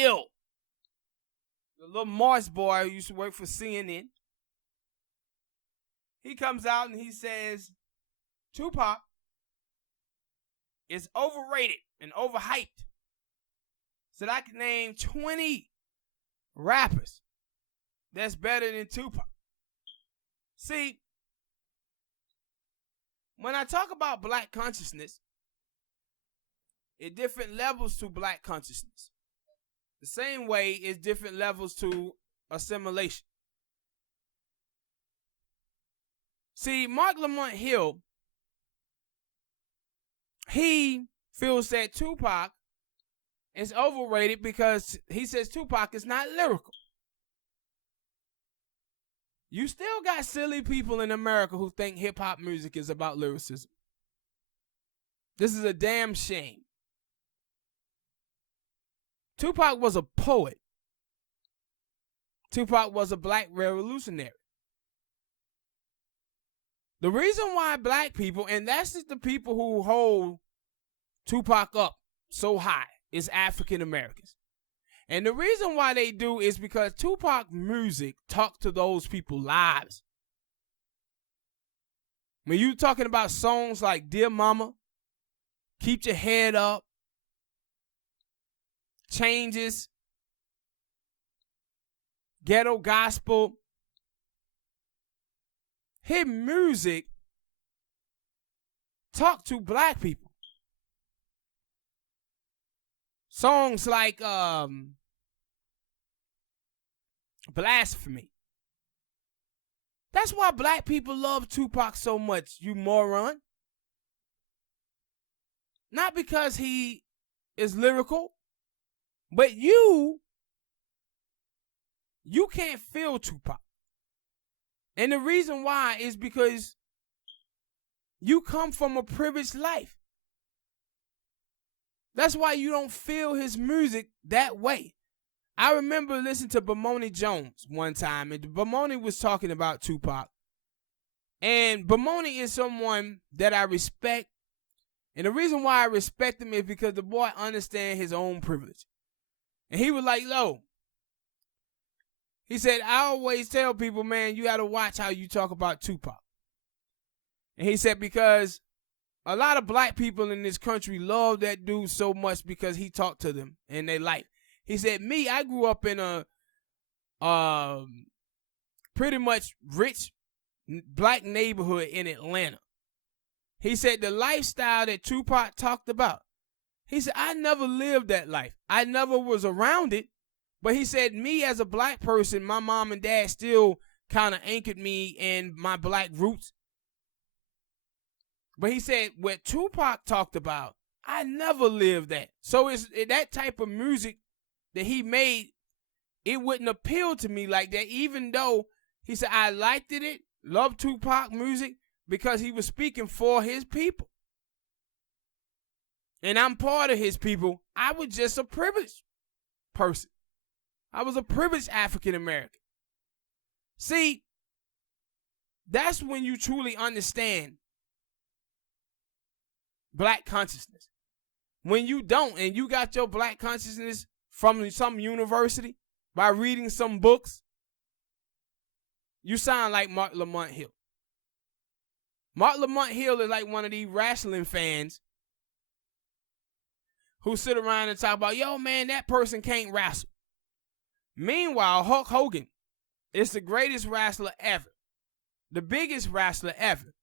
Hill, the little Morse boy who used to work for CNN, he comes out and he says Tupac is overrated and overhyped. So I can name 20 rappers that's better than Tupac. See, when I talk about black consciousness, it's different levels to black consciousness. The same way is different levels to assimilation. See, Marc Lamont Hill, he feels that Tupac is overrated because he says Tupac is not lyrical. You still got silly people in America who think hip-hop music is about lyricism. This is a damn shame. Tupac was a poet. Tupac was a black revolutionary. The reason why black people, and that's just the people who hold Tupac up so high, is African Americans. And the reason why they do is because Tupac music talked to those people's lives. When you talking about songs like Dear Mama, Keep Your Head Up, Changes, Ghetto Gospel, his music talked to black people. Songs like Blasphemy. That's why black people love Tupac so much, you moron. Not because he is lyrical, but you can't feel Tupac. And the reason why is because you come from a privileged life. That's why you don't feel his music that way. I remember listening to Bomoni Jones one time, and Bomoni was talking about Tupac. And Bomoni is someone that I respect. And the reason why I respect him is because the boy understands his own privilege. And he was like, "Lo," he said, "I always tell people, man, you got to watch how you talk about Tupac." And he said, because a lot of black people in this country love that dude so much because he talked to them in their life. He said, me, I grew up in a pretty much rich black neighborhood in Atlanta. He said the lifestyle that Tupac talked about, he said, I never lived that life. I never was around it. But he said, me as a black person, my mom and dad still kind of anchored me in my black roots. But he said, what Tupac talked about, I never lived that. So it's that type of music that he made, it wouldn't appeal to me like that, even though he said I liked it, loved Tupac music, because he was speaking for his people. And I'm part of his people. I was just a privileged person. I was a privileged African American. See, that's when you truly understand black consciousness. When you don't, and you got your black consciousness from some university by reading some books, you sound like Marc Lamont Hill. Marc Lamont Hill is like one of these wrestling fans who sit around and talk about, yo, man, that person can't wrestle. Meanwhile, Hulk Hogan is the greatest wrestler ever. The biggest wrestler ever.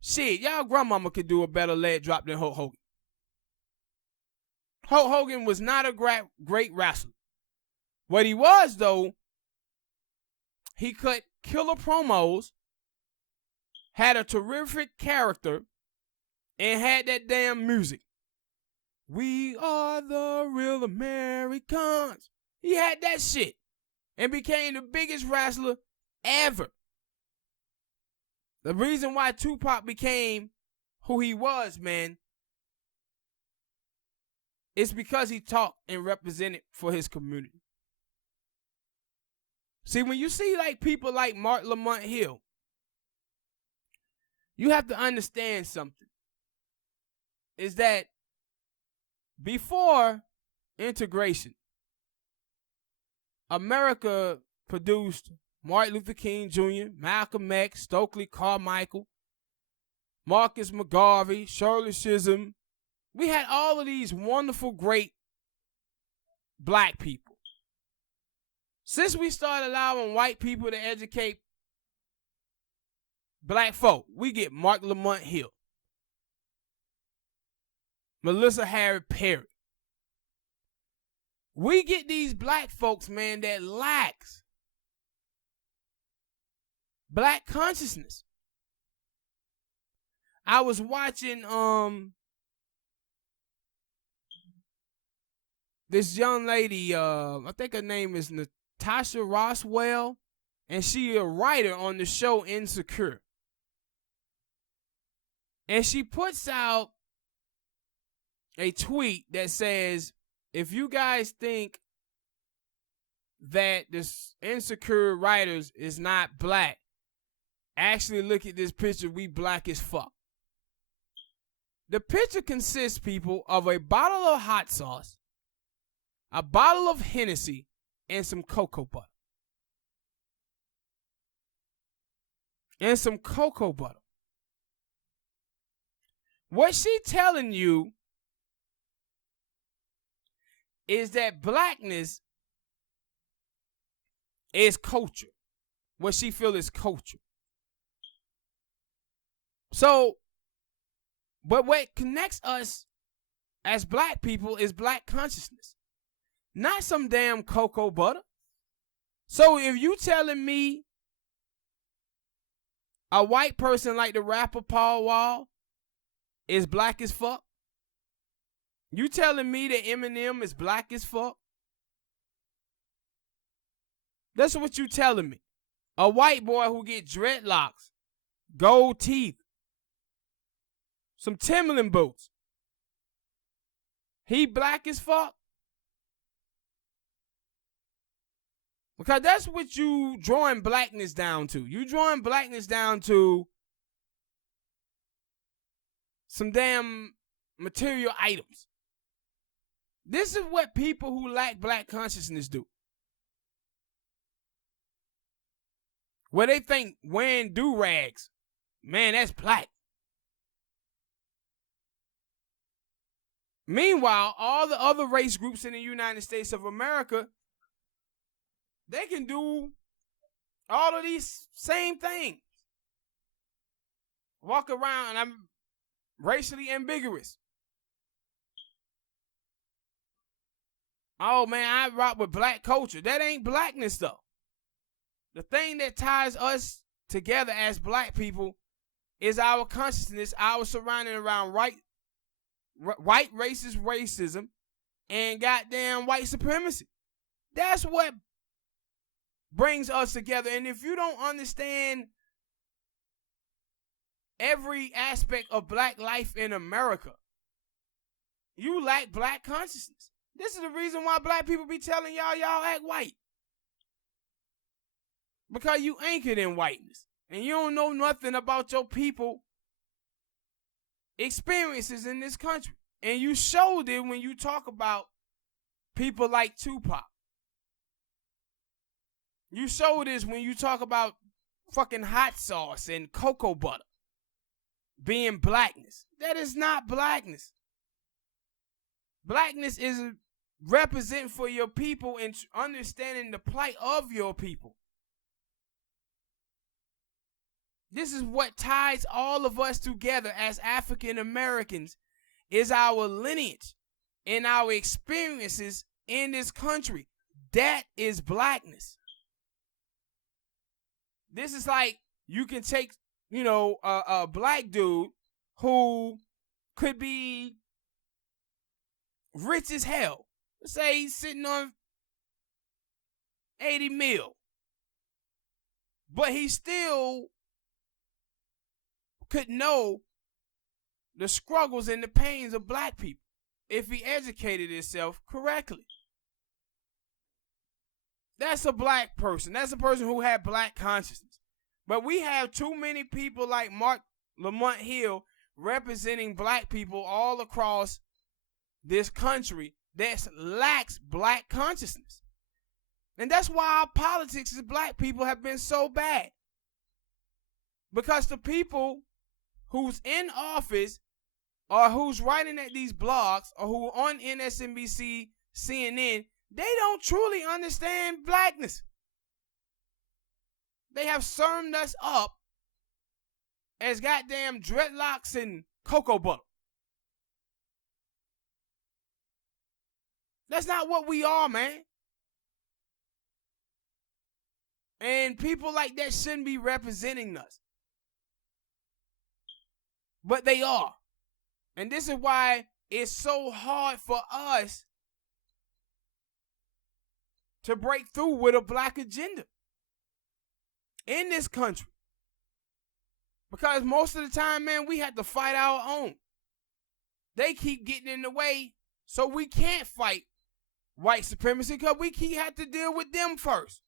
Shit, y'all grandmama could do a better leg drop than Hulk Hogan. Hulk Hogan was not a great wrestler. What he was, though, he cut killer promos, had a terrific character, and had that damn music. We are the real Americans. He had that shit and became the biggest wrestler ever. The reason why Tupac became who he was, man, is because he talked and represented for his community. See, when you see like people like Marc Lamont Hill, you have to understand something. Is that before integration, America produced Martin Luther King Jr., Malcolm X, Stokely Carmichael, Marcus McGarvey, Shirley Chisholm. We had all of these wonderful, great black people. Since we started allowing white people to educate black folk, we get Marc Lamont Hill, Melissa Harry Perry. We get these black folks, man, that lacks black consciousness. I was watching this young lady, I think her name is Natasha Roswell, and she a writer on the show Insecure. And she puts out a tweet that says, if you guys think that this Insecure writers is not black, actually look at this picture, we black as fuck. The picture consists, people, of a bottle of hot sauce, a bottle of Hennessy, and some cocoa butter. What she telling you is that blackness is culture. What she feel is culture. So, but what connects us as black people is black consciousness, not some damn cocoa butter. So if you telling me a white person like the rapper Paul Wall is black as fuck, you telling me that Eminem is black as fuck? That's what you telling me. A white boy who get dreadlocks, gold teeth, some Timberland boots, he black as fuck? Because that's what you drawing blackness down to. You drawing blackness down to some damn material items. This is what people who lack black consciousness do. Where they think wearing do-rags, man, that's black. Meanwhile, all the other race groups in the United States of America, they can do all of these same things. Walk around, and I'm racially ambiguous. Oh man, I rock with black culture. That ain't blackness though. The thing that ties us together as black people is our consciousness, our surrounding around white racist racism and goddamn white supremacy. That's what brings us together. And if you don't understand every aspect of black life in America, you lack black consciousness. This is the reason why black people be telling y'all act white. Because you anchored in whiteness. And you don't know nothing about your people experiences in this country. And you showed it when you talk about people like Tupac. You showed this when you talk about fucking hot sauce and cocoa butter being blackness. That is not blackness. Blackness is represent for your people and understanding the plight of your people. This is what ties all of us together as African Americans, is our lineage and our experiences in this country. That is blackness. This is like you can take, a black dude who could be rich as hell. Let's say he's sitting on 80 mil. But he still could know the struggles and the pains of black people if he educated himself correctly. That's a black person. That's a person who had black consciousness. But we have too many people like Marc Lamont Hill representing black people all across this country that lacks black consciousness. And that's why our politics as black people have been so bad. Because the people who's in office or who's writing at these blogs or who are on MSNBC, CNN, they don't truly understand blackness. They have summed us up as goddamn dreadlocks and cocoa butter. That's not what we are, man. And people like that shouldn't be representing us. But they are. And this is why it's so hard for us to break through with a black agenda in this country. Because most of the time, man, we have to fight our own. They keep getting in the way, so we can't fight white supremacy because we have to deal with them first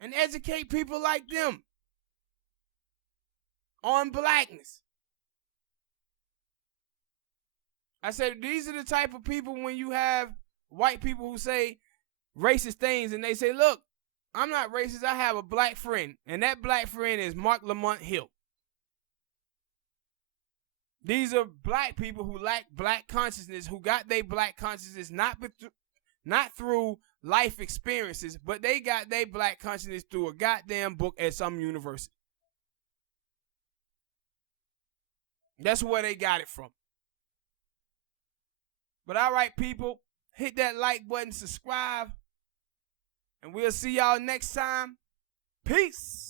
and educate people like them on blackness. I said, these are the type of people when you have white people who say racist things and they say, look, I'm not racist, I have a black friend, and that black friend is Mark Lamont Hill. These are black people who lack black consciousness, who got their black consciousness not through life experiences, but they got their black consciousness through a goddamn book at some university. That's where they got it from. But all right, people, hit that like button, subscribe, and we'll see y'all next time. Peace.